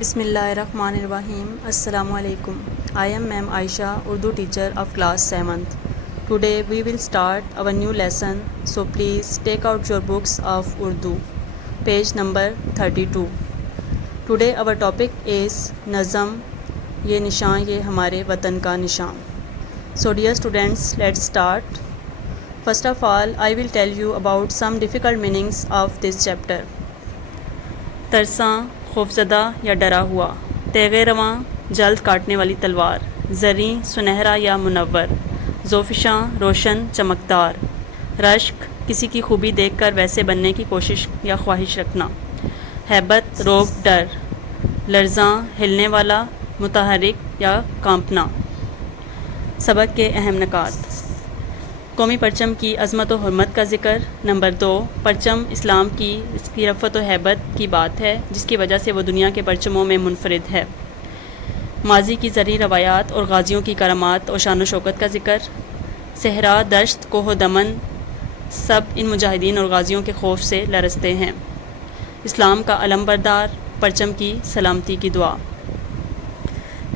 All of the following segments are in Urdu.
بسم اللہ الرحمن الرحیم. السلام علیکم. I am Ma'am Aisha, Urdu teacher of class 7th. Today we will start our new lesson, so please take out your books of Urdu. Page number 32. Today our topic is Nazam. یہ نشان یہ ہمارے وطن کا نشان. So dear students, let's start. First of all, I will tell you about some difficult meanings of this chapter. ترساں خوفزدہ یا ڈرا ہوا، تیغ رواں جلد کاٹنے والی تلوار، زریں سنہرا یا منور، زوفشاں روشن چمکدار، رشک کسی کی خوبی دیکھ کر ویسے بننے کی کوشش یا خواہش رکھنا، ہیبت روب ڈر، لرزاں ہلنے والا متحرک یا کانپنا. سبق کے اہم نکات: قومی پرچم کی عظمت و حرمت کا ذکر. نمبر 2، پرچم اسلام کی اس کی رفعت و ہیبت کی بات ہے جس کی وجہ سے وہ دنیا کے پرچموں میں منفرد ہے. ماضی کی زرعی روایات اور غازیوں کی کرامات اور شان و شوکت کا ذکر. صحرا، دشت، کوہ و دمن سب ان مجاہدین اور غازیوں کے خوف سے لرزتے ہیں. اسلام کا علم بردار، پرچم کی سلامتی کی دعا.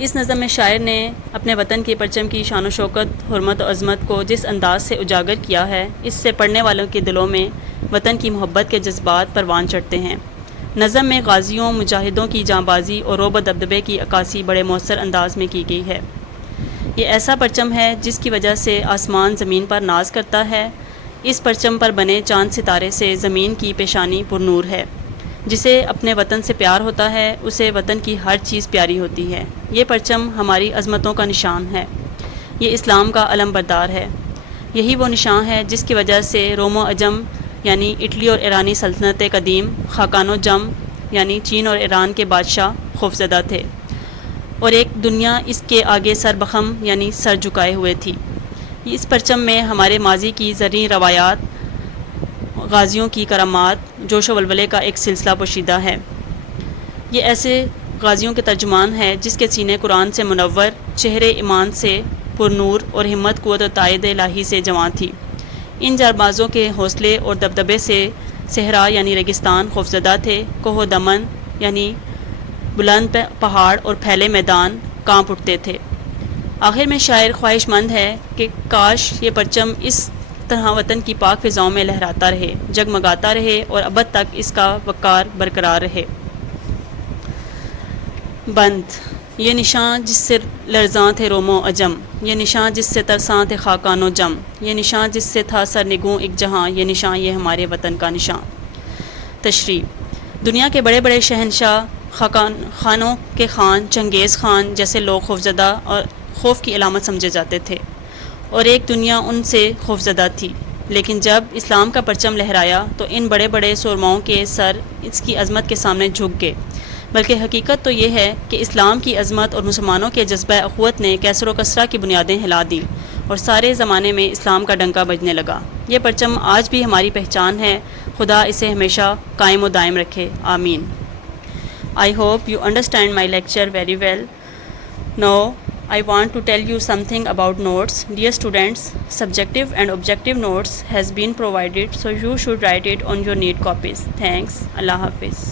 اس نظم میں شاعر نے اپنے وطن کے پرچم کی شان و شوکت، حرمت و عظمت کو جس انداز سے اجاگر کیا ہے، اس سے پڑھنے والوں کے دلوں میں وطن کی محبت کے جذبات پروان چڑھتے ہیں. نظم میں غازیوں مجاہدوں کی جاں بازی اور رعب و دبدبے کی عکاسی بڑے مؤثر انداز میں کی گئی ہے. یہ ایسا پرچم ہے جس کی وجہ سے آسمان زمین پر ناز کرتا ہے. اس پرچم پر بنے چاند ستارے سے زمین کی پیشانی پر نور ہے. جسے اپنے وطن سے پیار ہوتا ہے اسے وطن کی ہر چیز پیاری ہوتی ہے. یہ پرچم ہماری عظمتوں کا نشان ہے. یہ اسلام کا علم بردار ہے. یہی وہ نشان ہے جس کی وجہ سے روم و عجم یعنی اٹلی اور ایرانی سلطنت قدیم، خاقان و جم یعنی چین اور ایران کے بادشاہ خوفزدہ تھے اور ایک دنیا اس کے آگے سر بخم یعنی سر جھکائے ہوئے تھی. اس پرچم میں ہمارے ماضی کی زرعی روایات، غازیوں کی کرامات، جوش و ولولے کا ایک سلسلہ پوشیدہ ہے. یہ ایسے غازیوں کے ترجمان ہے جس کے سینے قرآن سے منور، چہرے ایمان سے پر نور اور ہمت قوت و تائید الہی سے جواں تھی. ان جانبازوں کے حوصلے اور دبدبے سے صحرا یعنی ریگستان خوفزدہ تھے، کوہ و دمن یعنی بلند پہاڑ اور پھیلے میدان کانپ اٹھتے تھے. آخر میں شاعر خواہش مند ہے کہ کاش یہ پرچم اس طرح وطن کی پاک فضاؤں میں لہراتا رہے، جگمگاتا رہے اور ابد تک اس کا وقار برقرار رہے. بند. یہ نشان جس سے لرزاں تھے روم و عجم، یہ نشان جس سے ترساں تھے خاقان و جم، یہ نشان جس سے تھا سرنگوں ایک جہاں، یہ نشان یہ ہمارے وطن کا نشان. تشریح. دنیا کے بڑے بڑے شہنشاہ، خانوں کے خان، چنگیز خان جیسے لوگ خوفزدہ اور خوف کی علامت سمجھے جاتے تھے اور ایک دنیا ان سے خوفزدہ تھی. لیکن جب اسلام کا پرچم لہرایا تو ان بڑے بڑے سرماؤں کے سر اس کی عظمت کے سامنے جھک گئے. بلکہ حقیقت تو یہ ہے کہ اسلام کی عظمت اور مسلمانوں کے جذبہ اخوت نے کیسر و کسرہ کی بنیادیں ہلا دیں اور سارے زمانے میں اسلام کا ڈنکا بجنے لگا. یہ پرچم آج بھی ہماری پہچان ہے. خدا اسے ہمیشہ قائم و دائم رکھے. آمین. I hope you understand my lecture very well. Now I want to tell you something about notes. Dear students, subjective and objective notes has been provided, so you should write it on your neat copies. Thanks. Allah Hafiz.